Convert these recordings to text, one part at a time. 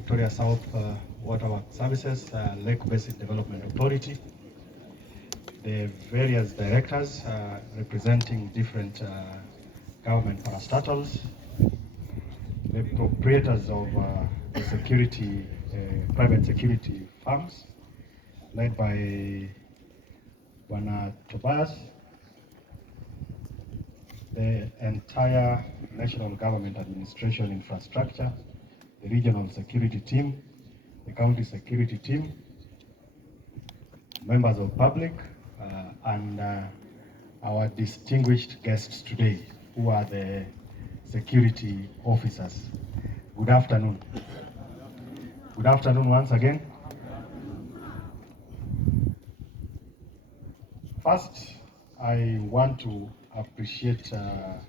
Victoria South Water Services, Lake Basin Development Authority, the various directors representing different government parastatals, the proprietors of the security, private security firms, led by Bwana Tobias, the entire national government administration infrastructure, the regional security team, the county security team, members of public, and our distinguished guests today, who are the security officers. Good afternoon. Good afternoon once again. First, I want to appreciate the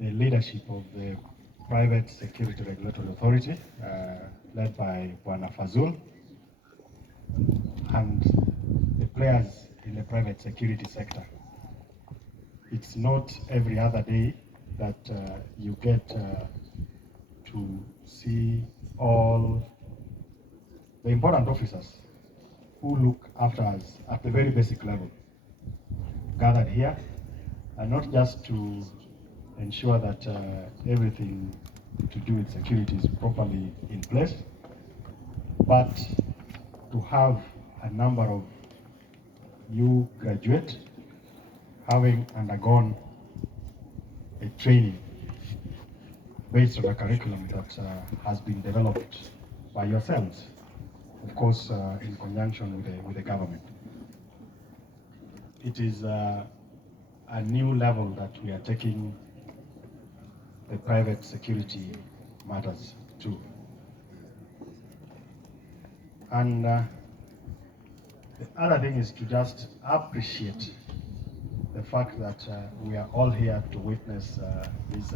leadership of the Private Security Regulatory Authority, led by Bwana Fazul, and the players in the private security sector. It's not every other day that you get to see all the important officers who look after us at the very basic level gathered here, and not just to ensure that everything to do with security is properly in place, but to have a number of you graduate having undergone a training based on a curriculum that has been developed by yourselves, of course, in conjunction with the government. It is a new level that we are taking the private security matters to. And the other thing is to just appreciate the fact that we are all here to witness this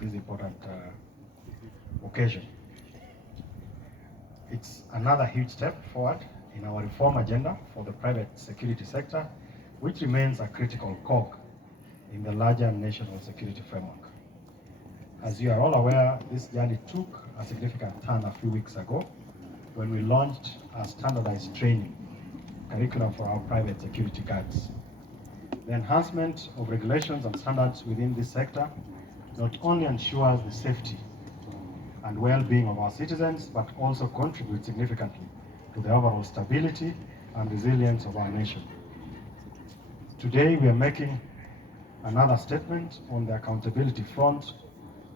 important occasion. It's another huge step forward in our reform agenda for the private security sector, which remains a critical cog in the larger national security framework. As you are all aware, this journey took a significant turn a few weeks ago when we launched a standardized training curriculum for our private security guards. The enhancement of regulations and standards within this sector not only ensures the safety and well-being of our citizens, but also contributes significantly to the overall stability and resilience of our nation. Today, we are making another statement on the accountability front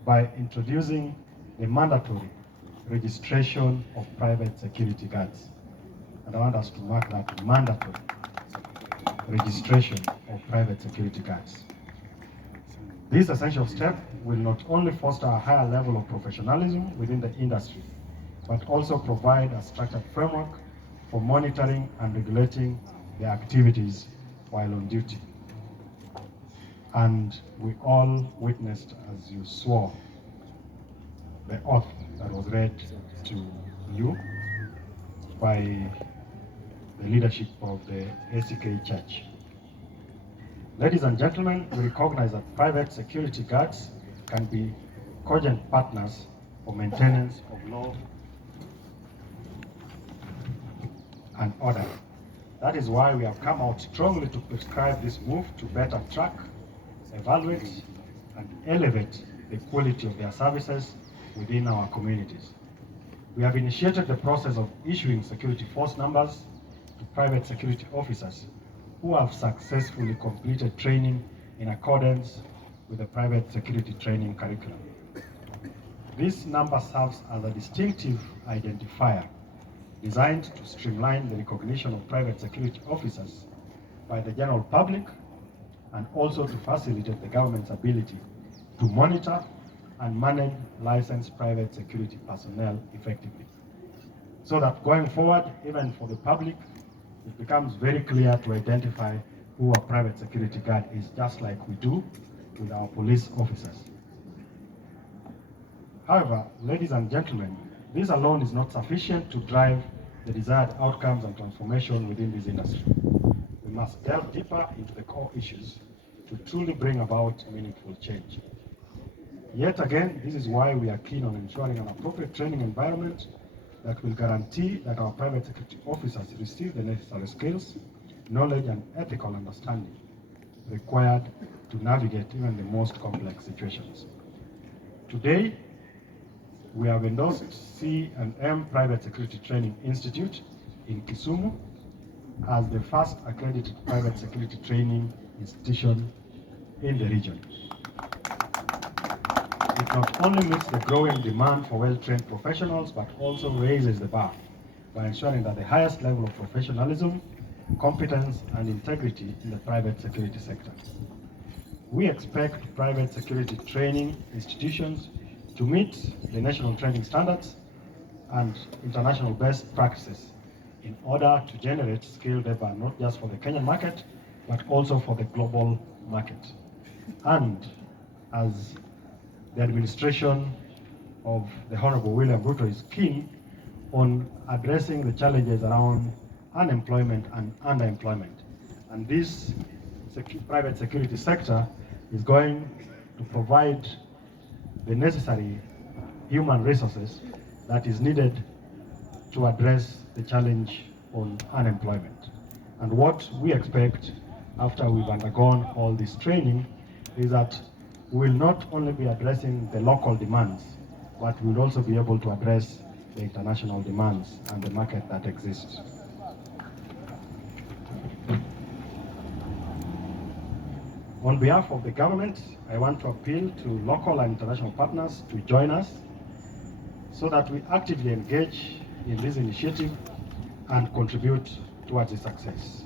by introducing the mandatory registration of private security guards. And I want us to mark that mandatory registration of private security guards. This essential step will not only foster a higher level of professionalism within the industry, but also provide a structured framework for monitoring and regulating their activities while on duty. And we all witnessed, as you swore, the oath that was read to you by the leadership of the ACK Church. Ladies and gentlemen, we recognize that private security guards can be cogent partners for maintenance of law and order. That is why we have come out strongly to prescribe this move to better track, evaluate, and elevate the quality of their services within our communities. We have initiated the process of issuing security force numbers to private security officers who have successfully completed training in accordance with the private security training curriculum. This number serves as a distinctive identifier designed to streamline the recognition of private security officers by the general public, and also to facilitate the government's ability to monitor and manage licensed private security personnel effectively. So that going forward, even for the public, it becomes very clear to identify who a private security guard is, just like we do with our police officers. However, ladies and gentlemen, this alone is not sufficient to drive the desired outcomes and transformation within this industry. We must delve deeper into the core issues to truly bring about meaningful change. Yet again, this is why we are keen on ensuring an appropriate training environment that will guarantee that our private security officers receive the necessary skills, knowledge, and ethical understanding required to navigate even the most complex situations. Today, we have endorsed C&M Private Security Training Institute in Kisumu as the first accredited private security training institution in the region. It not only meets the growing demand for well-trained professionals, but also raises the bar by ensuring that the highest level of professionalism, competence, and integrity in the private security sector. We expect private security training institutions to meet the national training standards and international best practices in order to generate skilled labor, not just for the Kenyan market, but also for the global market. And as the administration of the Honorable William Ruto is keen on addressing the challenges around unemployment and underemployment. And this private security sector is going to provide the necessary human resources that is needed to address the challenge on unemployment. And what we expect after we've undergone all this training is that we will not only be addressing the local demands, but we will also be able to address the international demands and the market that exists. On behalf of the government, I want to appeal to local and international partners to join us so that we actively engage in this initiative and contribute towards its success.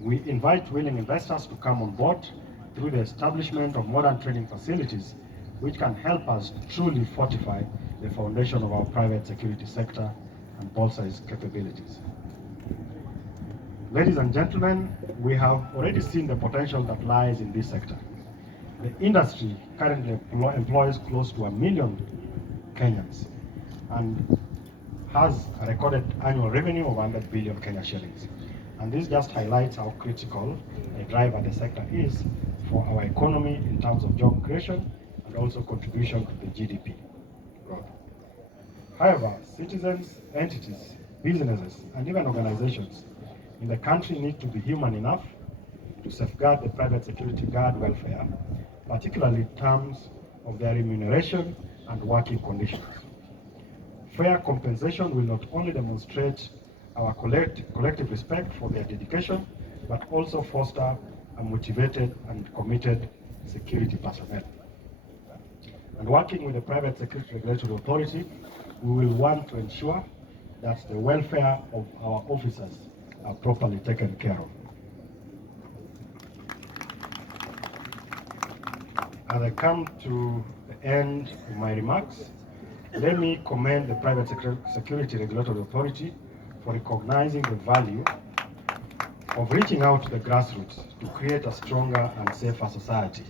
We invite willing investors to come on board through the establishment of modern training facilities which can help us truly fortify the foundation of our private security sector and bolster its capabilities. Ladies and gentlemen, we have already seen the potential that lies in this sector. The industry currently employs close to 1 million Kenyans and has a recorded annual revenue of 100 billion Kenya shillings. And this just highlights how critical a driver the sector is for our economy in terms of job creation and also contribution to the GDP growth. However, citizens, entities, businesses, and even organizations in the country need to be human enough to safeguard the private security guard welfare, particularly in terms of their remuneration and working conditions. Fair compensation will not only demonstrate our collective respect for their dedication, but also foster a motivated and committed security personnel. And working with the Private Security Regulatory Authority, we will want to ensure that the welfare of our officers are properly taken care of. As I come to the end of my remarks, let me commend the Private Security Regulatory Authority for recognizing the value of reaching out to the grassroots to create a stronger and safer society.